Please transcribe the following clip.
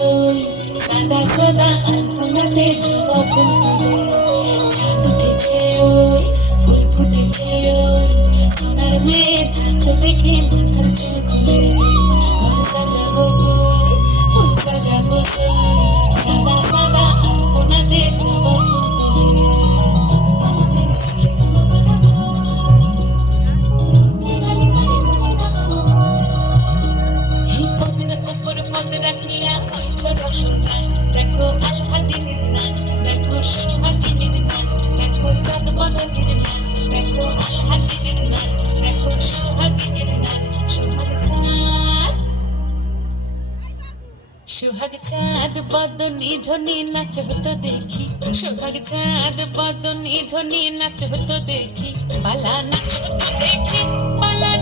সই সাদা সাদা আলপনাতে জবা ফুল তুলে চাঁদ উঠেছে ওই ফুল ফুটেছে ওই সোনার মেয়ের নাচ দেখে মাথার চুল খুলে ঘর সাজাবো কই ফুল সাজাবো সই সাদা সাদা আলপনাতে জবা ফুল তুলে দেখো আল্লাদিনের নাচ দেখো সোহাগিনীর নাচ দেখো চাঁদ বদনের নাচ দেখো আল্লাদিনের নাচ দেখো সোহাগিনীর নাচ সোহাগ চাঁদ বদনী ধ্বনি নাচ হতো দেখি সোহাগ চাঁদ বদনী ধ্বনি নাচ হতো দেখি পালা নাচ হতো দেখি পালা